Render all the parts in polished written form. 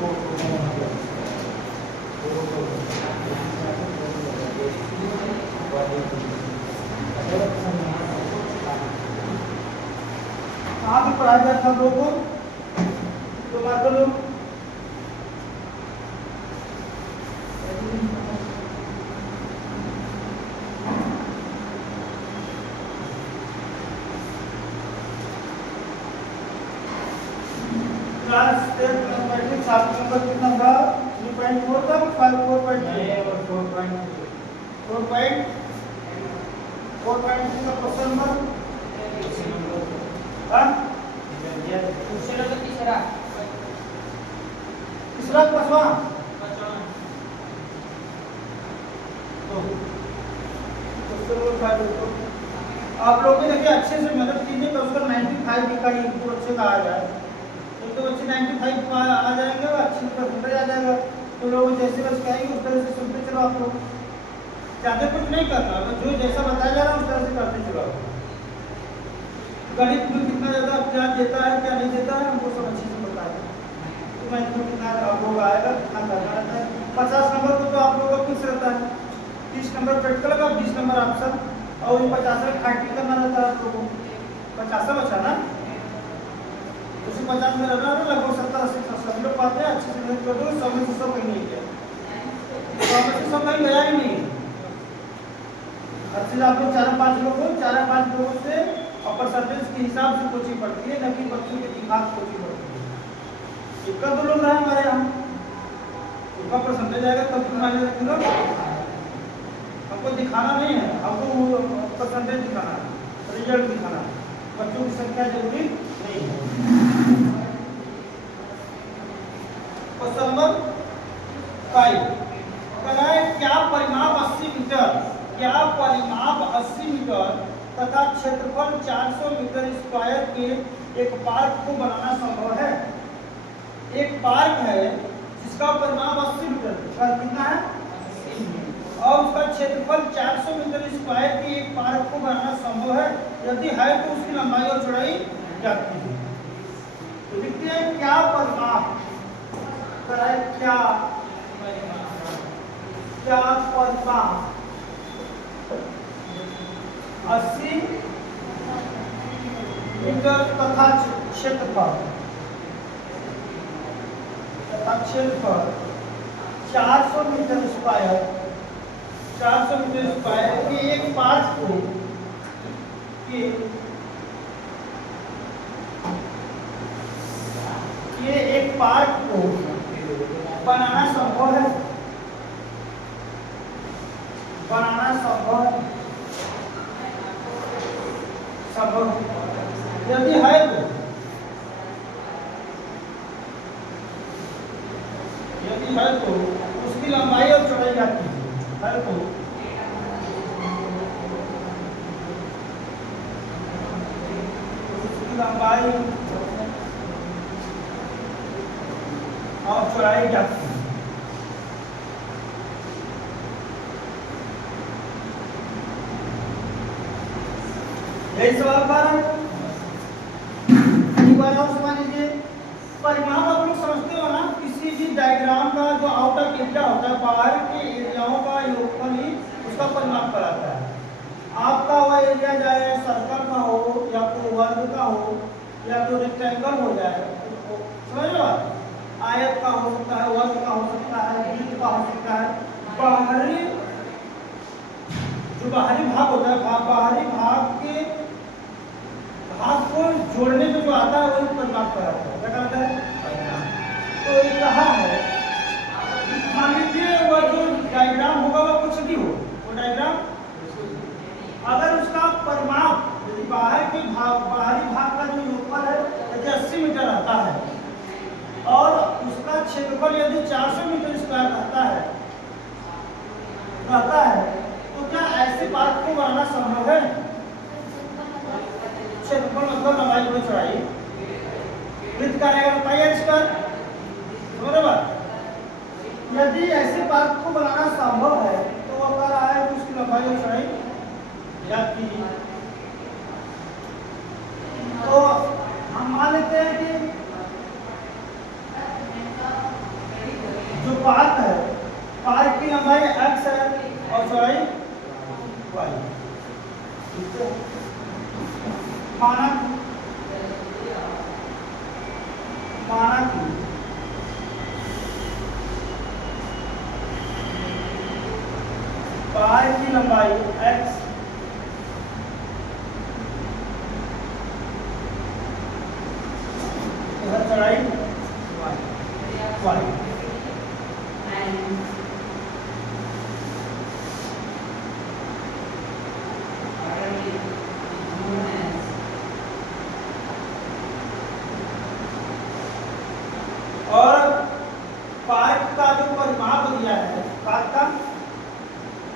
कहाँ पे पढ़ाया गया था लोगों को, तो बात करो क्लास 10 मैट्रिक्स आपका नंबर कितना था? 3.4 था 4.2 का क्वेश्चन नंबर तीसरा पांचवा आप लोग भी देखिए अच्छे से मदद कीजिए तो उसका 95 का ही अच्छे का आ जाए, तो बच्चे 95 आ जाएंगे और अच्छी परसेंटेज आ जाएगा। तो लोग जैसे बस कहेंगे उस तरह से सुनते चलो, आप लोग ज़्यादा कुछ नहीं करना, जो जैसा बताया जा रहा है उस तरह से करते चलो। गणित में कितना ज़्यादा क्या देता है क्या नहीं देता है हमको सब अच्छे से बताया, तो मैं इसमें कितना आप लोग आएगा कितना करना रहता है। 50 नंबर को तो आप लोगों का फिक्स रहता है, 30 नंबर प्रैक्टिकल का 20 नंबर ऑप्शन और 50 में खाटी करना रहता है आप लोगों को। 50 बचा ना, उसी 50 में रहना है, लगभग 70-80 सभी लोग पाते हैं। अच्छे से मेहनत कर दो, 100 में से 100 कहीं नहीं गया, 100 में से 100 कहीं गया ही नहीं। अच्छे से आप लोग 4-5 लोगों से और परसेंटेज के हिसाब से कोचिंग पड़ती है, न कि बच्चों के दिमाग कोचिंग पड़ती है। इतना तो लोग रहे हमारे यहाँ, उनका परसेंटेज आएगा तब तो माने रखेंगे। हमको दिखाना नहीं है, हमको परसेंटेज दिखाना है, रिजल्ट दिखाना है, बच्चों की संख्या जरूरी नहीं है। क्वेश्चन नंबर 5 कहना है क्या परिमाप 80 मीटर तथा क्षेत्रफल 400 मीटर स्क्वायर के एक पार्क को बनाना संभव है। एक पार्क है जिसका परिमाप 80 मीटर कितना है और उसका क्षेत्रफल 400 मीटर स्क्वायर के एक पार्क को बनाना संभव है, यदि है तो उसकी लंबाई और चौड़ाई जाती है। तो देखते हैं क्या परिमाप कराए, क्या परिमाप 80 मीटर तथा क्षेत्रफल 400 मीटर स्क्वायर के एक पार्क को ये एक पार्क को बनाना संभव है, यदि है तो उसकी लंबाई और चौड़ाई जाती है तो उसकी लंबाई और चौड़ाई जाती है। यही सवाल समझ लीजिए। परिमाप आप लोग समझते हो ना, किसी भी डायग्राम का जो आउटर एरिया होता है, बाहर के एरियाओं का योगफल ही उसका परिमाप कराता है। आपका वह एरिया चाहे सर्कल का हो या तो वर्ग का हो या तो रेक्टेंगल हो जाए, समझ लो, आयत का हो सकता है, वर्ग का हो सकता है, वृत्त का हो सकता है। बाहरी भाग होता है, बाहरी भाग के भाग को जोड़ने में जो आता है वही परिमाप कराता है। क्या कहता है? तो ये कहा है, मान लीजिए वह जो डायग्राम होगा वह कुछ भी हो, वो डायग्राम अगर उसका परिमाप यदि बाहरी भाग का जो योगफल है यदि 80 मीटर रहता है और उसका क्षेत्रफल यदि 400 मीटर स्क्वायर रहता है तो क्या ऐसे पार्क को बनाना संभव है? क्षेत्रफल मतलब लंबाई गुणा चौड़ाई, वृत्त का रहेगा पाई स्क्वायर, समझ बात। यदि ऐसे पार्क को बनाना संभव है तो वह कह रहा है कि उसकी लंबाई और चौड़ाई जाती है। तो हम मान लेते हैं कि पार्क है, पार्क की लंबाई x है और चौड़ाई y। ठीक है, माना कि पार्क की लंबाई x तथा चौड़ाई y। और पार्क का जो परिमाप दिया है, पार्क का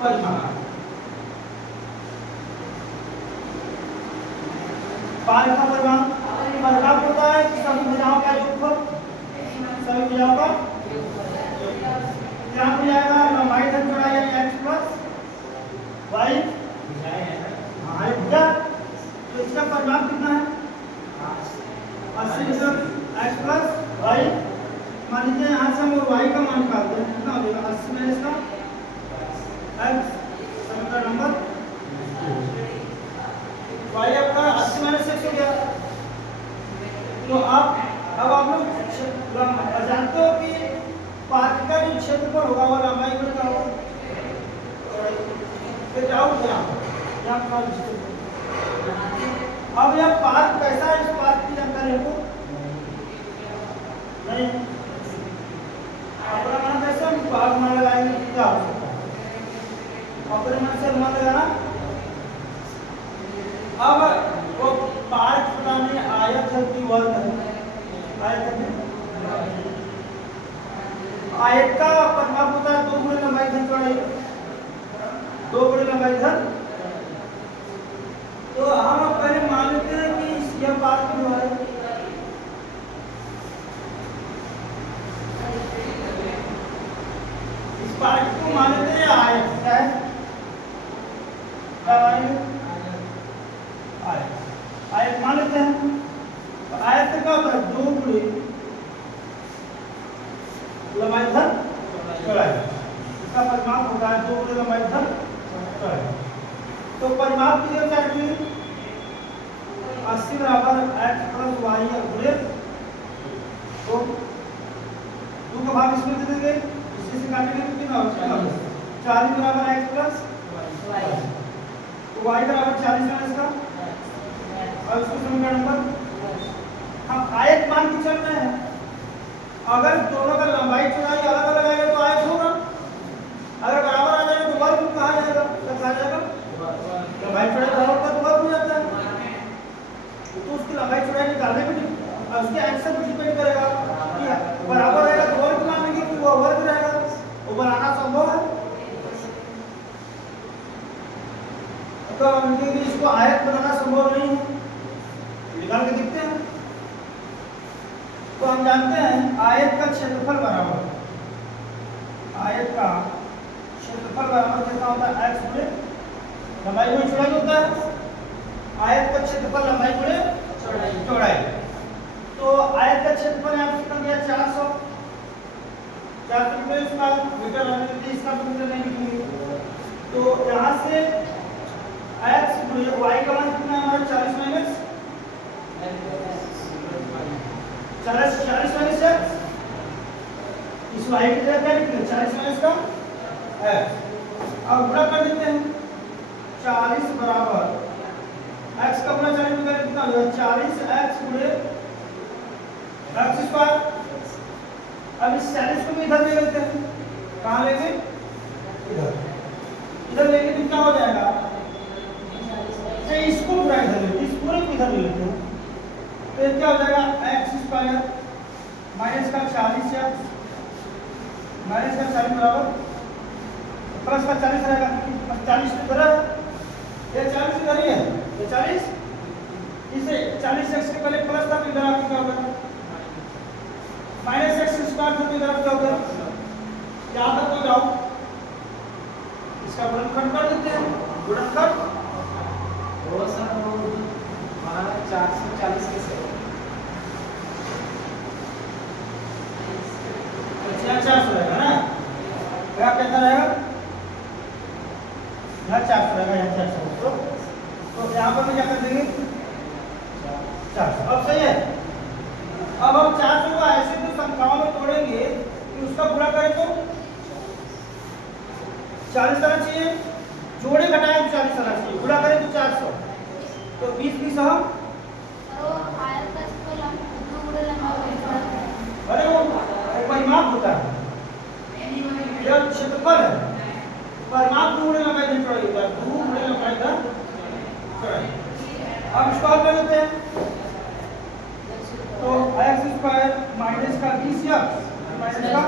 परिमाप, पार्क का परिमाप होता है कि सभी भुजाओं का योगफल, सभी भुजाओं का क्या हो जाएगा, लंबाई धन चौड़ाई यानी x प्लस वाई। हाँ भुजा, तो इसका परिमाप कितना है 80 x प्लस वाई। मान लीजिए यहाँ से हम y का मान निकालते हैं, कितना हो जाएगा 80 में इसका x, समीकरण नंबर y आपका 80 माइनस 6 हो गया। तो अब आप लोग जानते हो कि पार्क का जो क्षेत्रफल होगा वो लंबाई में क्या होगा, अब यह पार्क कैसा है, इस पार्क की जानकारी हमको नहीं, अपना मन कैसे हम पार्क मान लगाएंगे, क्या हो सकता है अपने मन से मान लगाना। अब वो पार्क पता नहीं आयत है कि वर्ग है, आयत है, आयत का परिमाप होता है 2 गुणे लंबाई धन चौड़ाई, 2 गुणे लंबाई धन। तो हम पहले मान लेते हैं कि यह पार्क जो है इस पार्क को मान लेते हैं आयत, क्या है, आयत मान लेते हैं। तो आयत का होता है 2 गुणे लंबाई धन चौड़ाई, इसका परिमाप होता है 2 गुणे लंबाई धन चौड़ाई। तो परिमाप की जगह क्या रखेंगे 80 बराबर x प्लस y गुणे 2, 2 का भाग इसमें दे देंगे, इसी से काटेंगे तो कितना होगा 40 बराबर x प्लस y, तो y बराबर 40 है इसका, और इसको समीकरण नंबर हम आयत मान के चल रहे हैं। अगर दोनों का लंबाई चौड़ाई अलग अलग आएगा तो आयत होगा, अगर बराबर आ जाएगा तो वर्ग कहा जाएगा, क्या कहा जाएगा, लंबाई चौड़ाई बराबर का तो वर्ग हो जाता है। तो उसकी लंबाई चौड़ाई निकालने में उसके आंसर पर डिपेंड करेगा कि बराबर रहेगा तो वर्ग मानेंगे कि वो वर्ग रहेगा, वो बनाना संभव है। तो हम इसको आयत बनाना संभव नहीं है, निकाल के देखते हैं। तो हम जानते हैं आयत का क्षेत्रफल बराबर, आयत का क्षेत्रफल बराबर कितना होता है x गुणे लंबाई गुणे चौड़ाई होता है। आयत का क्षेत्रफल लंबाई गुणे चौड़ाई, तो आयत का क्षेत्रफल यहाँ कितना दिया 400, 400 मीटर, इसका मीटर इसका मीटर नहीं लिखेंगे। तो यहाँ से x गुणे y का मान कितना है हमारा 40 माइनस 40 माइनस x, इस y की जगह क्या लिखेंगे 40 माइनस का x। अब गुणा कर देते हैं 40 बराबर x का गुणा 40 में कितना हो जाएगा 40x गुणे x स्क्वायर। अब इस 40 को भी इधर ले लेते हैं, कहाँ लेंगे इधर, इधर लेंगे तो क्या हो जाएगा, इसको पूरा इधर लेते हैं, इस पूरे को इधर ले लेते हैं, तो क्या हो जाएगा x स्क्वायर माइनस का 40x माइनस का 40 बराबर प्लस का 40 रहेगा, 40 की तरह ये 40 इधर ही है, ये 40 इसे 40x के पहले प्लस था तो इधर आके क्या होगा माइनस x स्क्वायर था तो इधर क्या होगा, यहाँ तक कोई डाउट, इसका गुणनखंड कर देते हैं, गुणनखंड वो सर हमारा 440 कैसे 400 रहेगा ना, जाएगा यहाँ 400। तो यहाँ पर भी क्या कर देंगे 400। अब सही है। अब हम 400 को ऐसे तो संख्याओं में तोड़ेंगे कि उसका गुणा करें तो 40 आना चाहिए, जोड़े घटाए तो 40 आना चाहिए, गुणा करें तो 400। तो 20 हम अरे वो परिमाप होता है, यह क्षेत्रफल है। परिमाप 2 गुणे लंबाई धन चौड़ाई होता है, 2 गुणे लंबाई धन चौड़ाई। अब इसको हल कर लेते हैं। तो x स्क्वायर माइनस का 20x माइनस का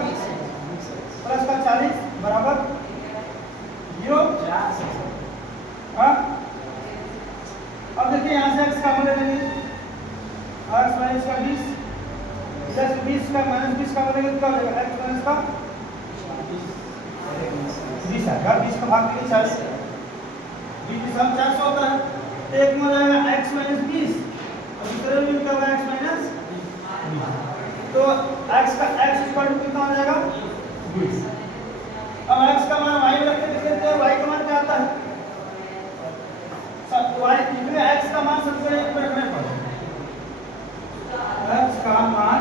प्लस का 40 बराबर 0। हाँ, अब देखिए यहाँ से x का मान ले लेंगे, x माइनस का 20 प्लस 20 का माइनस 20 का मान लेंगे तो क्या हो जाएगा, x माइनस का 20 आएगा, 20 का भाग देंगे 40, 20 हम 400 होता है। तो एक में हो जाएगा x माइनस 20 और दूसरे में क्या होगा x माइनस 20। तो x का x इक्वल टू कितना हो जाएगा 20। अब x का मान y में रख के देख लेते हैं, y का मान क्या आता है, सब y इसमें x का मान सबसे एक पर रखने पर x का मान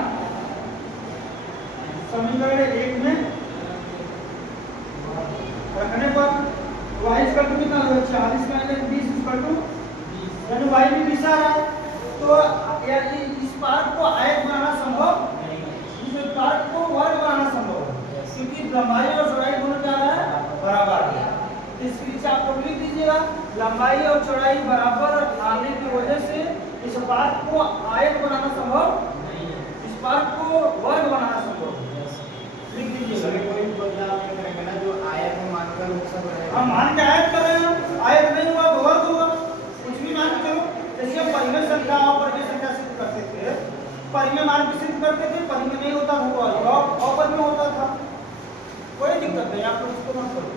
समीकरण 1 में रखने पर y इक्वल टू कितना होगा 40 माइनस 20 इक्वल टू, यानी y भी 20 आ रहा है। तो यानी इस पार्ट को आयत बनाना संभव, इस पार्ट को वर्ग बनाना संभव है, क्योंकि लंबाई और चौड़ाई दोनों क्या है बराबर है। इसके नीचे आप लोग लिख दीजिएगा, लंबाई और चौड़ाई बराबर आने की वजह से इस पार्ट को आयत बनाना संभव नहीं है, इस पार्ट को वर्ग बनाना संभव है। लिख दीजिएगा, कोई बदलाव नहीं करेंगे ना, जो आयत में मानकर वो सब रहेगा। हम मान के आयत कर रहे हैं, आयत नहीं हुआ तो वर्ग होगा, कुछ भी मान के करो। जैसे हम परिमेय संख्या और परिमेय संख्या सिद्ध करते थे, परिमेय मान भी सिद्ध करते थे, परिमेय नहीं होता था तो अपरिमेय होता था, कोई दिक्कत नहीं, आप लोग इसको मत करो।